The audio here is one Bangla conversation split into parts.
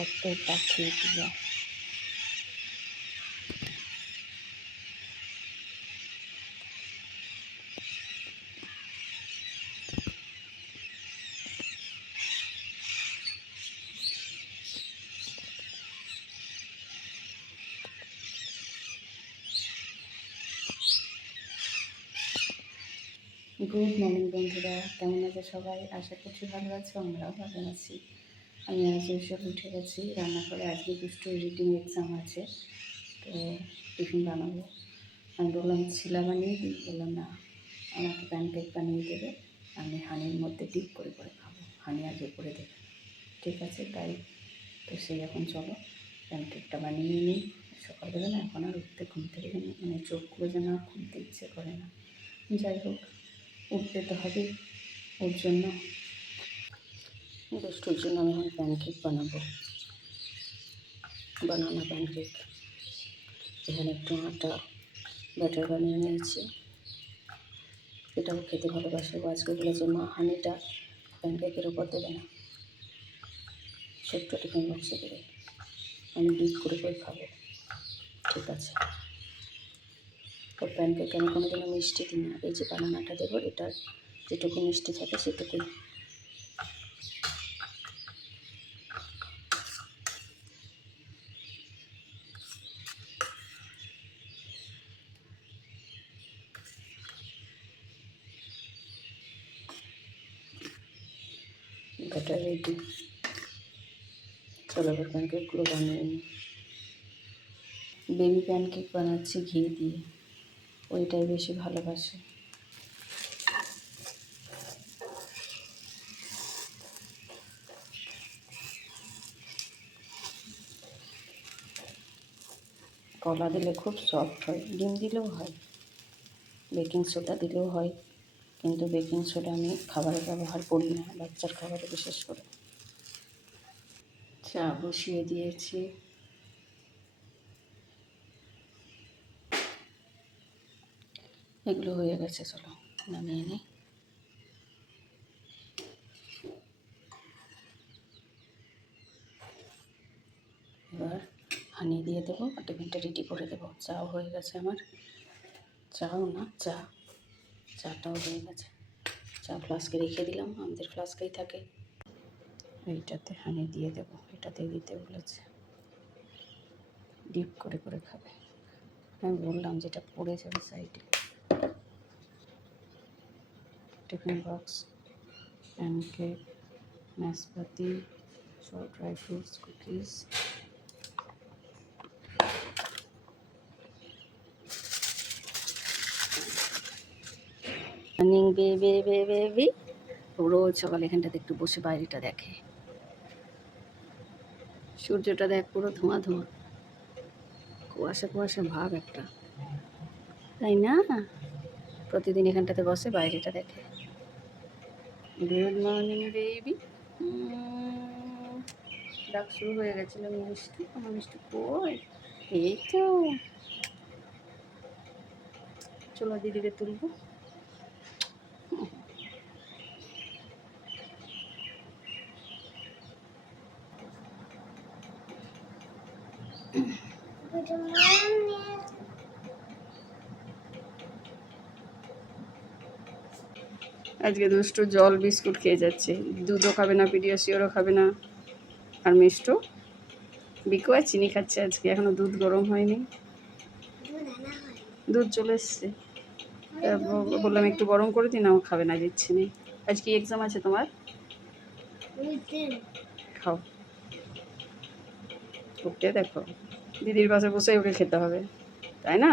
কত পাখি এগুলো। গুড মর্নিং বন্ধুরা, কেমন আছে সবাই? আশা করছি ভালো আছো, আমরাও ভালো আছি। আমি আজ এসব উঠে গেছি রান্নাঘরে। আজকে দুষ্টুর রিডিং এক্সাম আছে, তো টিফিন বানাবো। আমি বললাম ছিলা বানিয়ে দিই, বললাম না, আমাকে প্যানকেক বানিয়ে দেবে, আমি হানির মধ্যে ডিপ করে করে খাবো, হানি আগে করে দেবে। ঠিক আছে, তাই তো সেই এখন চলো প্যানকেকটা বানিয়ে নিই। সকালবেলা না এখন আর উঠতে ঘুম থেকে মানে চোখগুলো যেন আর খুলতে ইচ্ছে করে না। যাই হোক, উঠতে তো হবে। ওর জন্য দুষ্টুর জন্য আমি এখন প্যানকেক বানাবো, বানানো প্যানকেক। এখানে একটু আটা ব্যাটার বানিয়ে নিয়েছি। এটাও খেতে ভালোবাসে। আজকে বলেছে মা হানিটা প্যানকেকের উপর দেবে না, ছোট্ট টিফিন বক্সে দেবে, আমি ডিপ করে করে খাবো। ঠিক আছে, তো প্যানকেক আমি কোনোদিনও মিষ্টি দিই না। এই যে বানানাটা দেবো, এটার যেটুকু মিষ্টি থাকে সেটুকুই। Batter ready. চলো এবার প্যানকেকগুলো বানিয়ে নিই। বেবি প্যানকেক বানাচ্ছি ঘি দিয়ে, ওইটাই বেশি ভালোবাসে। কলা দিলে খুব সফট হয়, ডিম দিলেও হয়, বেকিং সোডা দিলেও হয়, কিন্তু বেকিং সোডা আমি খাবারে ব্যবহার করি না, বাচ্চার খাবারে বিশেষ করে। চা বসিয়ে দিয়েছি। এগুলো হয়ে গেছে, চলো নামিয়ে নিই। এবার হানি দিয়ে দেবো আর টিফিনটা রেডি করে দেবো। চাও হয়ে গেছে আমার, চাও না চা, চাটাও হয়ে গেছে। চা ফ্লাস্কে রেখে দিলাম, আমাদের ফ্লাস্কেই থাকে। এইটাতে হানি দিয়ে দেবো, এটাতেই দিতে বলেছে, ডিপ করে করে খাবে। আমি বললাম যেটা পড়ে যাবে সাইডে। টিফিন বক্স, প্যানকেক, নাশপাতি, সব dry fruits, cookies. Morning baby baby. রোজ সকাল এখানটাতে একটু বসে বাইরেটা দেখে। সূর্যটা দেখ, পুরো ধোঁয়া ধোঁয়া, কুয়াশা কুয়াশা ভাব একটা, তাই না? প্রতিদিন এখানটাতে বসে বাইরেটা দেখে। Good morning baby. ডাক শুরু হয়ে গেছিল মিষ্টি, আমার মিষ্টি কই? এই তো, চলো দিদিকে তুলবো। আজকে দুষ্টু জল বিস্কুট খেয়ে যাচ্ছে, দুধও খাবে না, পিডিয়াশিওরও খাবে না। আর মিষ্টু বিকু আর চিনি খাচ্ছে আজকে, এখনো দুধ গরম হয়নি, দুধ চলে এসছে। বললাম একটু গরম করে দিই, না ও খাবে না, দিচ্ছি না। আজ কি এক্সাম আছে তোমার? খাও, উঠতে দেখো, দিদির পাশে বসে ওকে খেতে হবে, তাই না?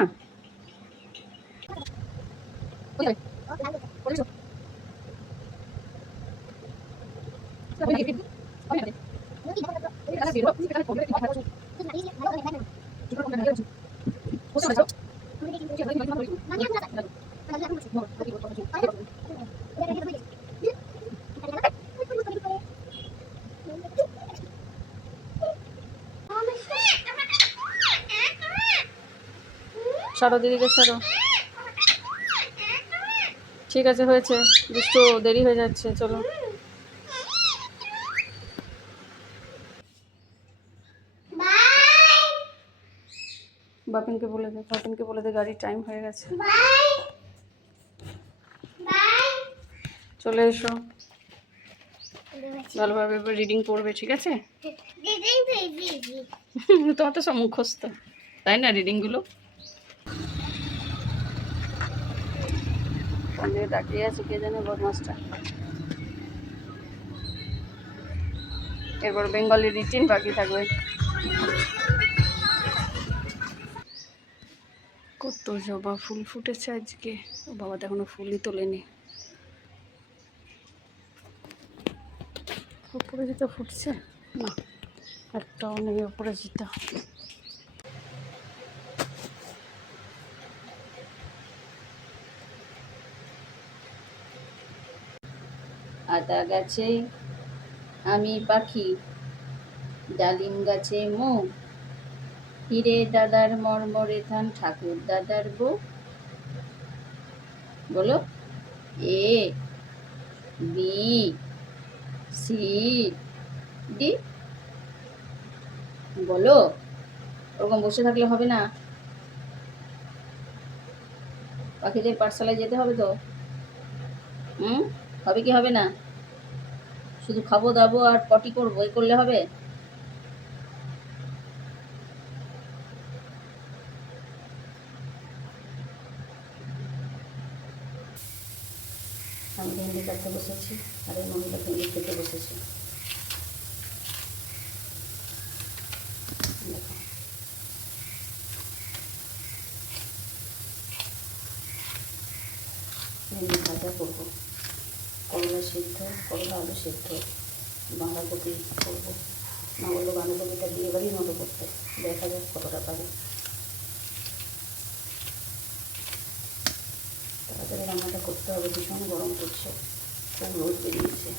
সরো দিদিকে, সরো। ঠিক আছে, হয়েছে, দুষ্টু দেরি হয়ে যাচ্ছে, চলো। বাপিনকে বলে দে গাড়ির টাইম হয়ে গেছে। চলে এসো, ভালোভাবে রিডিং পড়বে, ঠিক আছে? তোমার তো সব মুখস্থ, তাই না রিডিংগুলো? কোন দিকে তাকিয়ে আছে কে জানে বদমাসটা। এরপর বেঙ্গলি রিটিন বাকি থাকবে। কত জবা ফুল ফুটেছে আজকে, ও বাবা তো এখনো ফুলই তোলেনি। অপরাজিতা ফুটছে না, একটাও নেই অপরাজিতা। আতা গাছে আমি পাখি, ডালিম গাছে মো, হিরে দাদার মরমরে থান, ঠাকুর দাদার বউ। বলো এ বি সি ডি। বলো, ওরকম বসে থাকলে হবে না, পাখিদের পাঠশালায় যেতে হবে তো। হবে কি হবে না? শুধু খাবো দাবো আর পটি করবো, এই করলে হবে? আমি ভেন্ডি কাটতে বসেছি আর এই মহিলা ভেন্ডি খেতে বসেছি। দেখো, ভেন্ডি ভাজা করবো, করলা সিদ্ধ, করলা আলু সিদ্ধ, বাঁধাকপি করবো। মা বললো বাঁধাকপিটা বিয়ে বাড়ির মতো করতে, দেখা যাক কতটা পারি। তাড়াতাড়ি রান্নাটা করতে হবে, ভীষণ গরম করছে, খুব রোদ বেরিয়েছে।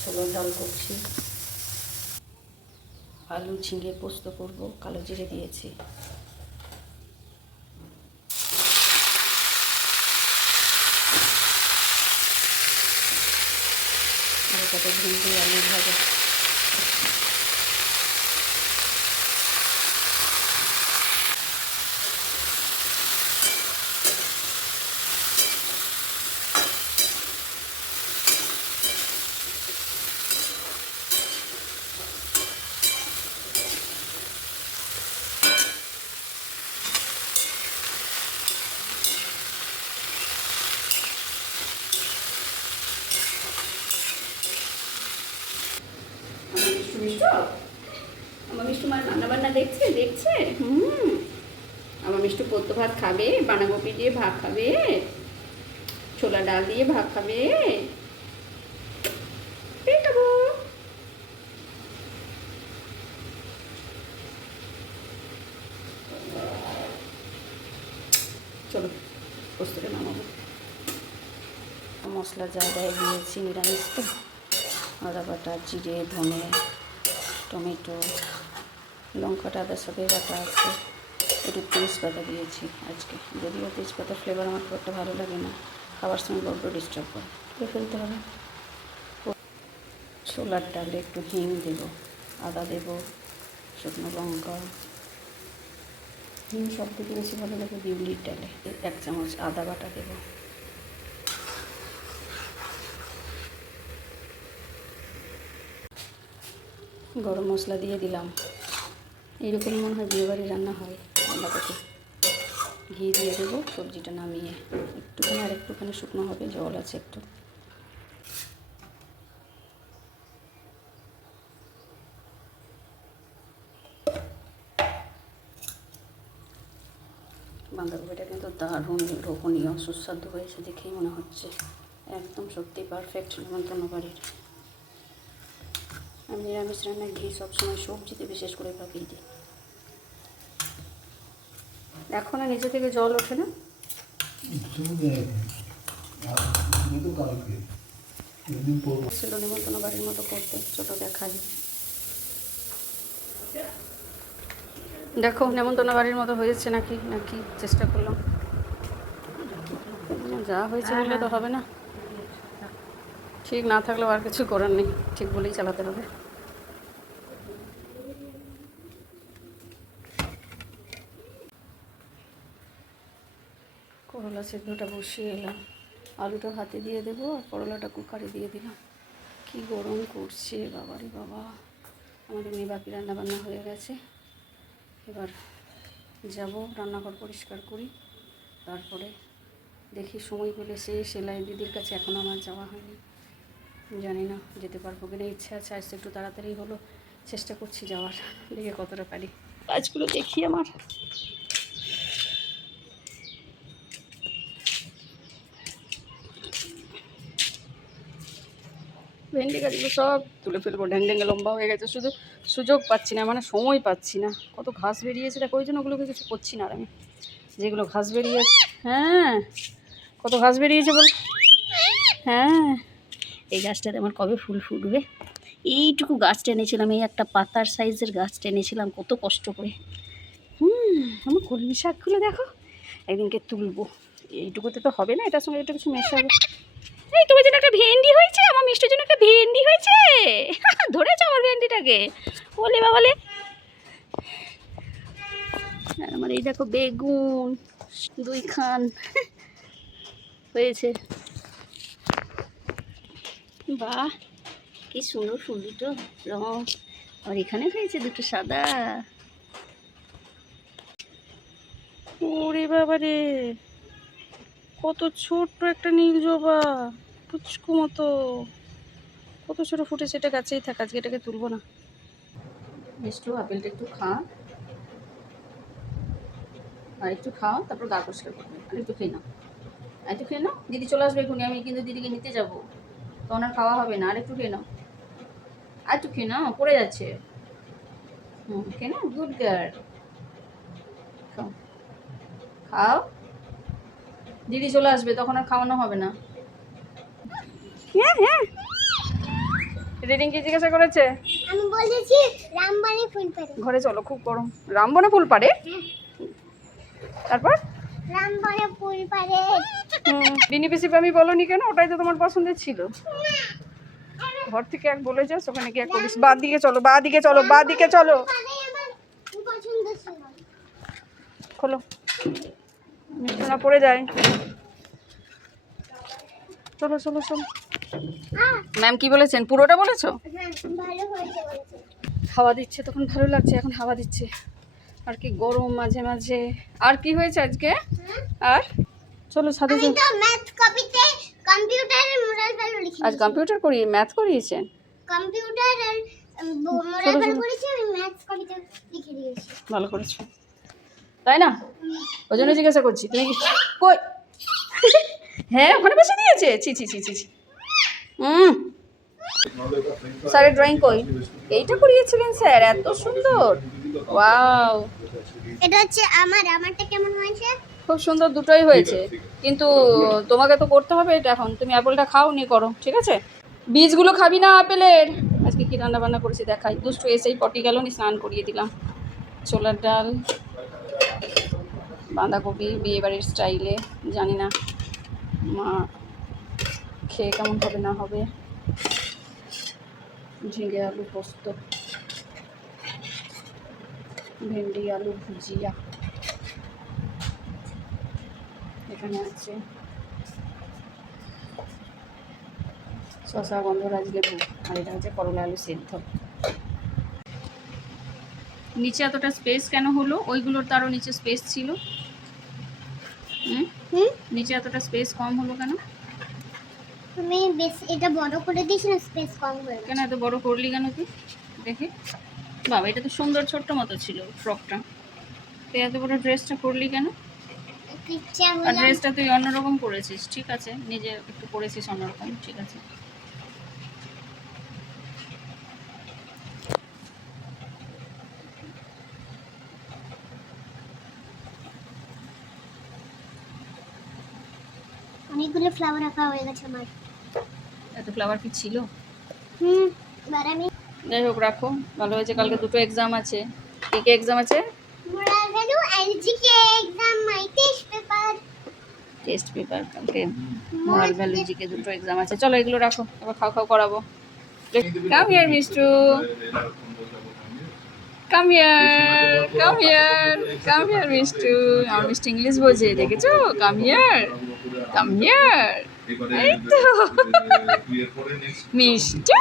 ছোলার ডাল করছি, আলু ঝিঙে পোস্ত করবো, কালো জিরে দিয়েছি। আর কত ভেন্ডি আলু ভাজা। আমার মিষ্টু মার রান্নাবান্না দেখছে। আমার মিষ্টু পদ্য ভাত খাবে, বাঁধাকপি দিয়ে ভাত খাবে, ছোলা ডাল দিয়ে ভাত খাবে। চলো পোস্তটা নামাবো। মশলা যা দেয় দিয়েছি, নিরামিষ তো। আদা বাটা, জিরে, ধনে, টমেটো, লঙ্কাটা আদার সাথে বাটা আছে, একটু তেজপাতা দিয়েছি আজকে। যদিও তেজপাতা ফ্লেভার আমার খুব একটা ভালো লাগে না, খাবার সময় বড্ড ডিস্টার্ব করে, ফেলতে হবে। ছোলার ডালে একটু হিং দেবো, আদা দেবো, শুকনো লঙ্কা। হিং সব থেকে বেশি ভালো লাগে বিউলির ডালে। 1 চামচ আদা বাটা দেবো। গরম মশলা দিয়ে দিলাম। এইরকম মনে হয় বিয়েবাড়ি রান্না হয়। বাঁধাকপি, ঘি দিয়ে দেবো, সবজিটা নামিয়ে একটুখানি আর একটুখানি শুকনো হবে, জল আছে একটু। বাঁধাকপিটা কিন্তু দারুণ লোভনীয়, সুস্বাদু হয়েছে দেখেই মনে হচ্ছে, একদম সত্যি পারফেক্ট নেমন্তন্ন বাড়ির। আমি নিরামিষ রান্নায় ঘি সবসময় সবজিতে বিশেষ করে ভাবিয়ে দিই। এখন নিজে থেকে জল ওঠে না। ছিল নিমন্ত্রণ বাড়ির মতো করতে, ছোটো দেখাই। দেখো নেমন্তন্ন বাড়ির মতো হয়েছে নাকি চেষ্টা করলাম, যা হয়েছে বললে তো হবে না। ঠিক না থাকলেও আর কিছু করার নেই, ঠিক বলেই চালাতে হবে। করলা সেদ্ধটা বসিয়ে এলাম, আলুটা হাতে দিয়ে দেবো আর করলাটা কুকারে দিয়ে দিলাম। কি গরম করছে বাবারে বাবা। আমাদের মেয়ে বাকি রান্নাবান্না হয়ে গেছে, এবার যাব রান্নাঘর পরিষ্কার করি, তারপরে দেখি সময় পেলে সেলাই দিদির কাছে এখনও আমার যাওয়া হয়নি, জানি না যেতে পারবো কিনা। ইচ্ছা আছে, আজকে একটু তাড়াতাড়ি হলো, চেষ্টা করছি যাওয়ার, দেখে কতটা পারি। কাজগুলো দেখি আমার। ভেন্ডি গাছগুলো সব তুলে ফেলবো, ঢ্যাংড্যাঙ্গে লম্বা হয়ে গেছে, শুধু সুযোগ পাচ্ছি না, মানে সময় পাচ্ছি না। কত ঘাস বেরিয়েছে দেখো, ওই জন্য ওগুলোকে কিছু করছি না আর আমি। যেগুলো ঘাস বেরিয়েছে, হ্যাঁ কত ঘাস বেরিয়েছে বল। হ্যাঁ এই গাছটাতে আমার কবে ফুল ফুটবে। এইটুকু গাছ টেনেছিলাম, এই একটা পাতার সাইজের গাছ টেনেছিলাম কত কষ্ট করে। আমার কলমি শাকগুলো দেখো, একদিনকে তুলবো। এইটুকুতে তো হবে না, এটার সঙ্গে একটু কিছু মেশাবো। এই তোমার জন্য একটা ভেন্ডি হয়েছে, আমার মিষ্টির জন্য একটা ভেন্ডি হয়েছে। ধরেছো আমার ভেন্ডিটাকে, বলে বাবালে। আর আমার এই দেখো বেগুন 2 খান হয়েছে। বাহ কি সুন্দর ফুল দুটো রং। আর এখানে হয়েছে 2টো সাদা। ওরে বাবা রে, কত ছোট্ট একটা নীল জবা, পুচকু মতো, কত ছোট ফুটেছে। এটা গাছেই থাক, আজকে এটাকে তুলবো না। মিষ্টু আপেলটা একটু খা, আর একটু খাও, তারপর গা পরিষ্কার করবে। আর একটু খেয়ে নাও, আর একটু খেয়ে নাও। দিদি চলে আসবে এখনই, আমি কিন্তু দিদিকে নিতে যাবো, তখন আর খাওয়া হবে না। আর একটু খেয়ে নাও, আর একটু খেয়ে নাও, পড়ে যাচ্ছে। খেয়ে নাও, গুড গার্ল। খাও খাও, দিদি চলে আসবে, তখন আর খাওয়ানো হবে না। হ্যাঁ হ্যাঁ, রিডিং কি জিজ্ঞাসা করেছে? আমি বলেছি রামবনে ফুল পারে। ঘরে চলো, খুব গরম। রামবনে ফুল পারে, তারপর রামবনে ফুল পারে। বিনি পিসি আমি বলনি কেন? ওটাই তো তোমার পছন্দের ছিল। ঘর থেকে এক বলে যাস, ওখানে গিয়ে এক বলিস বা দিকে চলো, বা দিকে চলো, বা দিকে চলো। আমার পছন্দ ছিল। খোলো, মিষ্টি পড়ে যায়। চলো চলো চলো। ম্যাম কি বলেছেন? পুরোটা বলেছো? হ্যাঁ ভালো হয়েছে বলেছে। হাওয়া দিচ্ছে তখন ভালো লাগছে, এখন হাওয়া দিচ্ছে। আর কি গরম মাঝে মাঝে। আর কি হয়েছে আজকে? আর চলো ছাদে আমি তো ম্যাথ কপিতে কম্পিউটারের মোরাল ভ্যালু লিখেছি। আজ কম্পিউটার করিয়ে ম্যাথ করিয়েছেন? কম্পিউটারের মোরাল ভ্যালু করেছি, আমি ম্যাথ কপিতে লিখে দিয়েছি। ভালো করেছো, তাই না? ওই জন্য জিজ্ঞাসা করছি তুমি কই। হ্যাঁ ওখানে বসে দিয়েছে, ছি ছি ছি ছি ছি। স্যারের ড্রয়িং কই? এইটা করিয়েছিলেন স্যার, এত সুন্দর। ওয়াও, এটা হচ্ছে আমারটা কেমন হয়েছে? খুব সুন্দর, দুটোই হয়েছে। কিন্তু তোমাকে তো করতে হবে এটা এখন। তুমি অ্যাপেলটা খাও, নি করো, ঠিক আছে? বীজগুলো খাবি না আপেলের। আজকে কি রান্না বান্না করেছি দেখাই। দুষ্টু এসেই পটি গেল, নি স্নান করিয়ে দিলাম। ছোলার ডাল, বাঁধাকপি বিয়েবাড়ির স্টাইলে, জানি না মা খেয়ে কেমন হবে না হবে। ঝিঙে আলু পোস্ত, ভেন্ডি আলু ভুজিয়া, এখানে আছে শশা গন্ধরাজ লেবু, আর এটা হচ্ছে করলা আলু সেদ্ধ। নিচে এতটা স্পেস কেন হলো? ওইগুলোর তো আরও নিচে স্পেস ছিল। নিচে এতটা স্পেস কম হলো কেন? তুমি বেশ এটা বড় করে দিস না, স্পেস কম হয়ে গেছে। কেন এত বড় করলি কেন তুই? দেখে বাবা, এটা তো সুন্দর ছোট্ট মতো ছিল ফ্রকটা, তুই এত বড় ড্রেসটা করলি কেন? ইচ্ছা আর হলো। ড্রেসটা তুই অন্যরকম করেছিস, ঠিক আছে, নিজে একটু করেছিস অন্যরকম, ঠিক আছে। অনেকগুলো ফ্লাওয়ার রাখা হয়ে গেছে আমার। এত ফ্লাওয়ার কি ছিল? এবার আমি যাই হোক, রাখো, ভালো হয়েছে। কালকে 2টো এক্সাম আছে। কি কি এক্সাম আছে? মোরাল ভ্যালু এলজিকে exam, my test paper. Test paper কালকে মোরাল ভ্যালু জিকে দুটো এক্সাম আছে। চলো এগুলো রাখো, এবার খাও খাও করাবো। Come here Mishtu, come here, come here, come here Mishtu. আমার মিষ্টি ইংলিশ বোঝে, দেখেছো? Come here, come here. এই তো মিষ্টু।